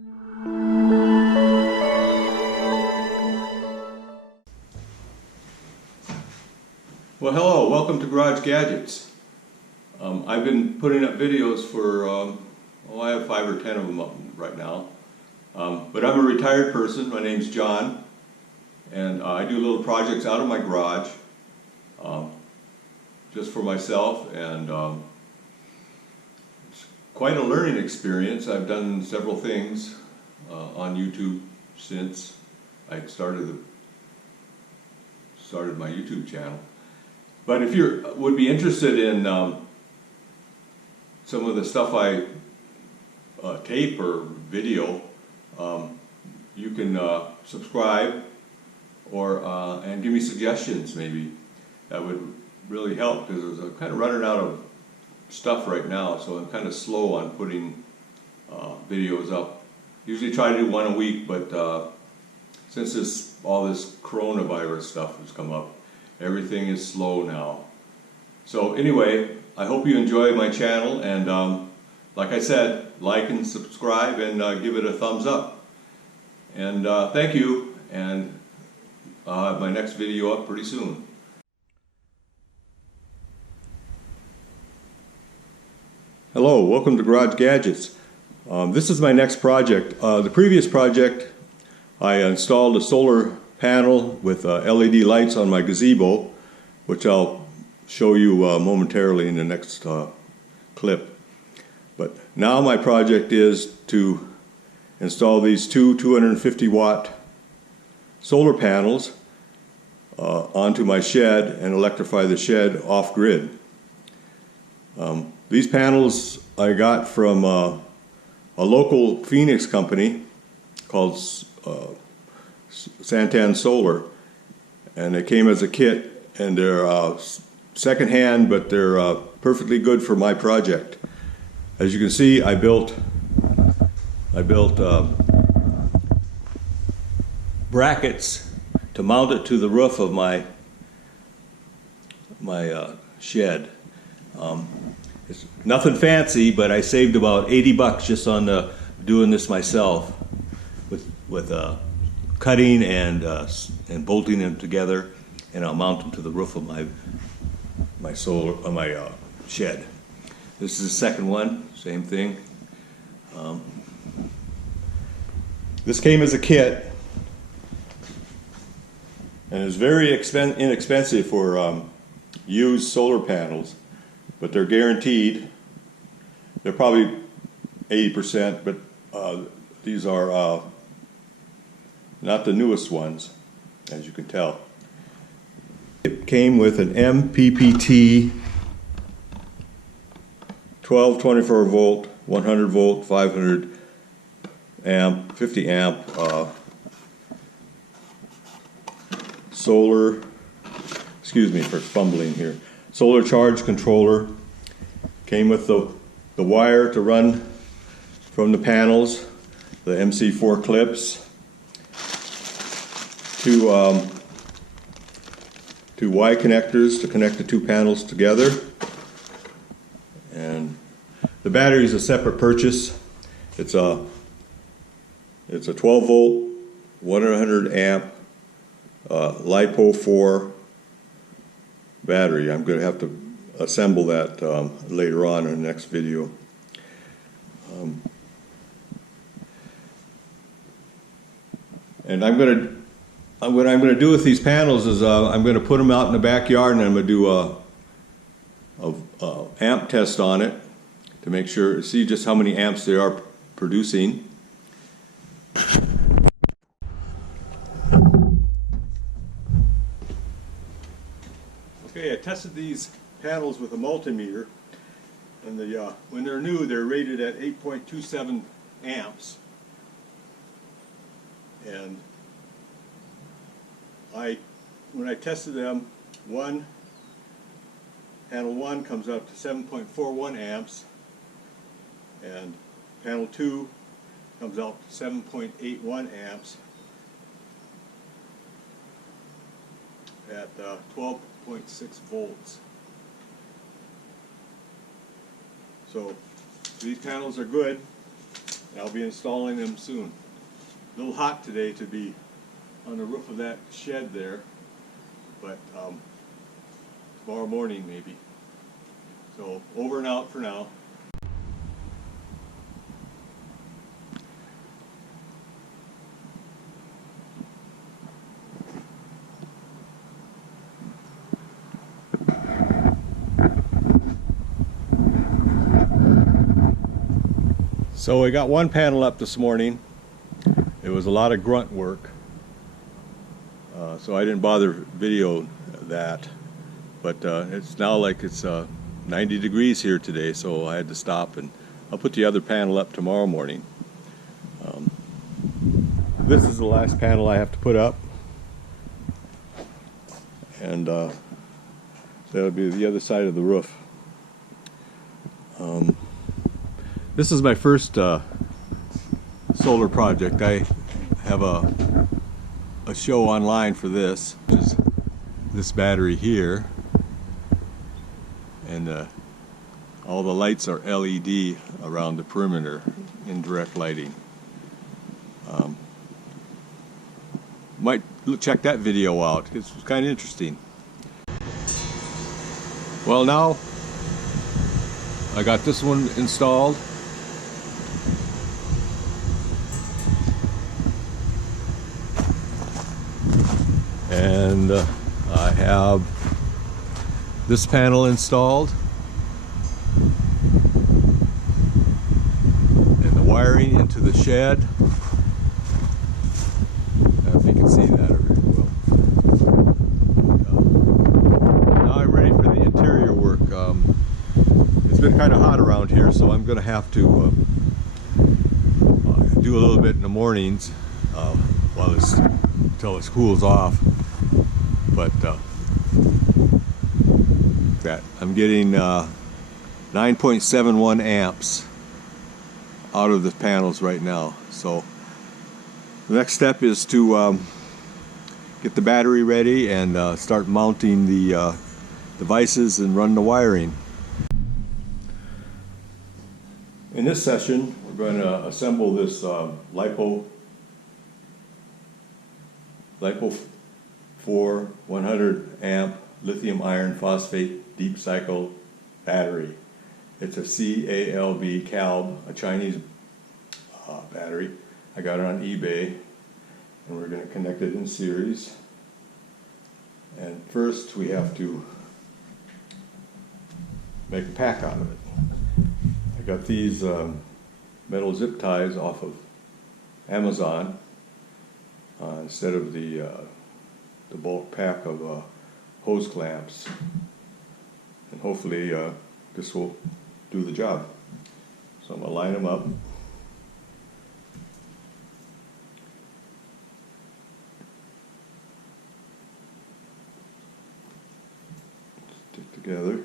Well, hello, welcome to Garage Gadgets. I've been putting up videos for, I have 5 or 10 of them up right now. But I'm a retired person. My name's John, and I do little projects out of my garage just for myself, and it's quite a learning experience. I've done several things on YouTube since I started my YouTube channel. But if you would be interested in some of the stuff I tape or video, you can subscribe or and give me suggestions. Maybe that would really help, because I'm kind of running out of stuff right now, so I'm kind of slow on putting videos up. Usually try to do one a week, but since all this coronavirus stuff has come up, everything is slow now. So anyway, I hope you enjoy my channel, and like I said, like and subscribe and give it a thumbs up. And thank you, and I'll have my next video up pretty soon. Hello, welcome to Garage Gadgets. This is my next project. The previous project, I installed a solar panel with LED lights on my gazebo, which I'll show you momentarily in the next clip. But now my project is to install these two 250 watt solar panels onto my shed and electrify the shed off grid. These panels I got from a local Phoenix company called Santan Solar, and they came as a kit, and they're second-hand, but they're perfectly good for my project. As you can see, I built brackets to mount it to the roof of my shed. It's nothing fancy, but I saved about 80 bucks just on doing this myself, with cutting and bolting them together, and I'll mount them to the roof of my shed. This is the second one, same thing. This came as a kit, and it's very inexpensive for used solar panels, but they're guaranteed. They're probably 80%, but these are not the newest ones, as you can tell. It came with an MPPT 12, 24 volt, 100 volt, 500 amp, 50 amp solar, excuse me for fumbling here, solar charge controller. Came with the wire to run from the panels, the MC4 clips, two Y connectors to connect the two panels together, and the battery is a separate purchase. It's a 12 volt, 100 amp LiPo 4 battery. I'm going to have to assemble that later on in the next video. And what I'm going to do with these panels is I'm going to put them out in the backyard, and I'm going to do a amp test on it to make sure, see just how many amps they are producing. Okay, I tested these panels with a multimeter, and when they're new, they're rated at 8.27 amps. And when I tested them, panel 1 comes up to 7.41 amps, and panel 2 comes out to 7.81 amps at 12.6 volts. So these panels are good. And I'll be installing them soon. A little hot today to be on the roof of that shed there, but tomorrow morning maybe. So over and out for now. So I got one panel up this morning. It was a lot of grunt work, so I didn't bother video that. But it's now like it's 90 degrees here today, so I had to stop, and I'll put the other panel up tomorrow morning. This is the last panel I have to put up, and that'll be the other side of the roof. This is my first solar project. I have a show online for this, which is this battery here, and all the lights are LED around the perimeter, indirect lighting. Might check that video out. It's kind of interesting. Well, now I got this one installed. And I have this panel installed, and the wiring into the shed. I don't know if you can see that very well. Now I'm ready for the interior work. It's been kind of hot around here, so I'm going to have to do a little bit in the mornings until it cools off. But I'm getting 9.71 amps out of the panels right now. So the next step is to get the battery ready and start mounting the devices and run the wiring. In this session, we're going to assemble this LiPo 4 100 amp lithium iron phosphate deep cycle battery. It's a CALB, a Chinese battery. I got it on eBay, and we're going to connect it in series. And first we have to make a pack out of it. I got these metal zip ties off of Amazon instead of the bulk pack of hose clamps, and hopefully this will do the job. So I'm going to line them up. Stick together.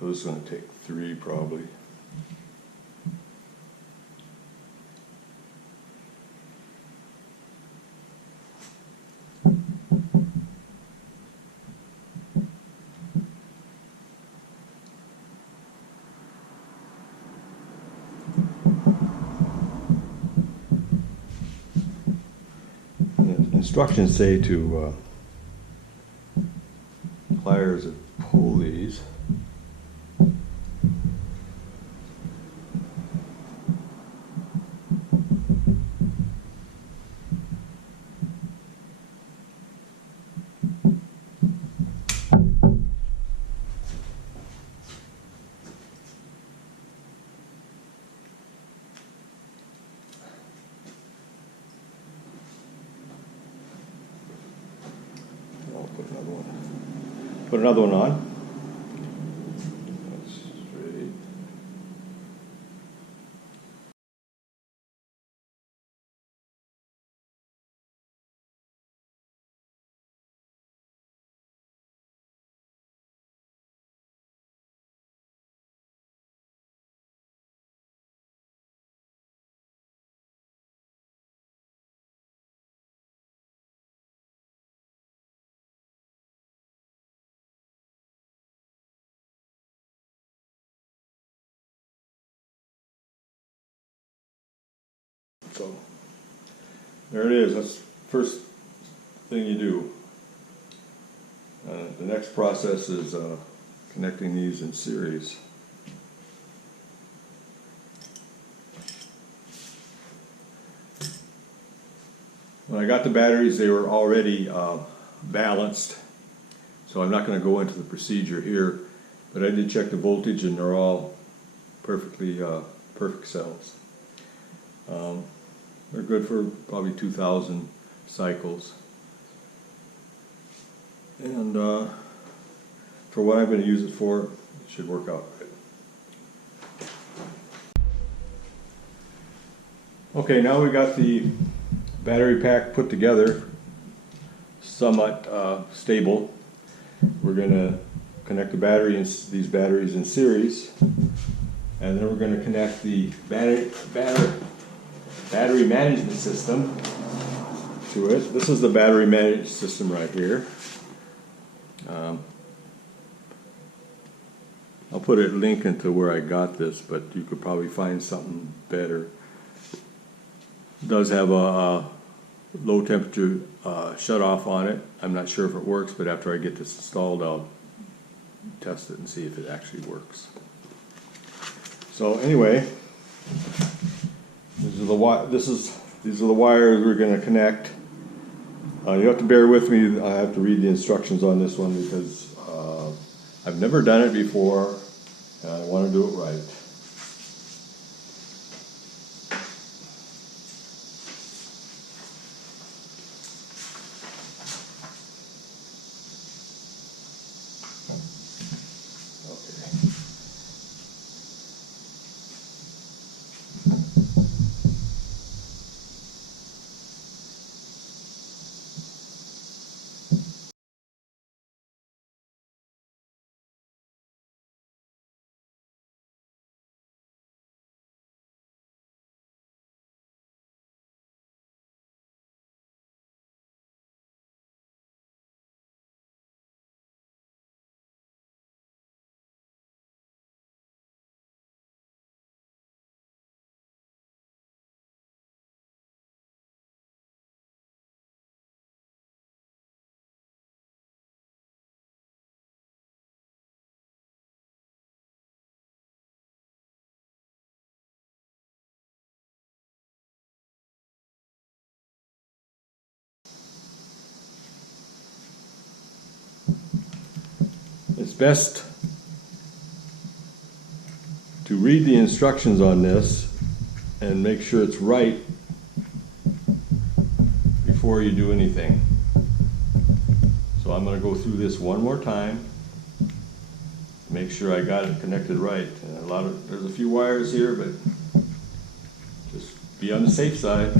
So this is going to take 3 probably. Instructions say to pliers that pull these. Put another one on. So there it is. That's the first thing you do. The next process is connecting these in series. When I got the batteries, they were already balanced, so I'm not going to go into the procedure here, but I did check the voltage and they're all perfectly perfect cells. They're good for probably 2,000 cycles. And for what I'm going to use it for, it should work out right. Okay, now we got the battery pack put together, somewhat stable. We're going to connect the these batteries in series, and then we're going to connect the battery management system to it. This is the battery management system right here. I'll put a link into where I got this, but you could probably find something better. It does have a low temperature shut off on it. I'm not sure if it works, but after I get this installed, I'll test it and see if it actually works. So anyway, these are the wires we're going to connect. You have to bear with me. I have to read the instructions on this one because I've never done it before, and I want to do it right. It's best to read the instructions on this and make sure it's right before you do anything. So I'm going to go through this one more time, make sure I got it connected right. And there's a few wires here, but just be on the safe side.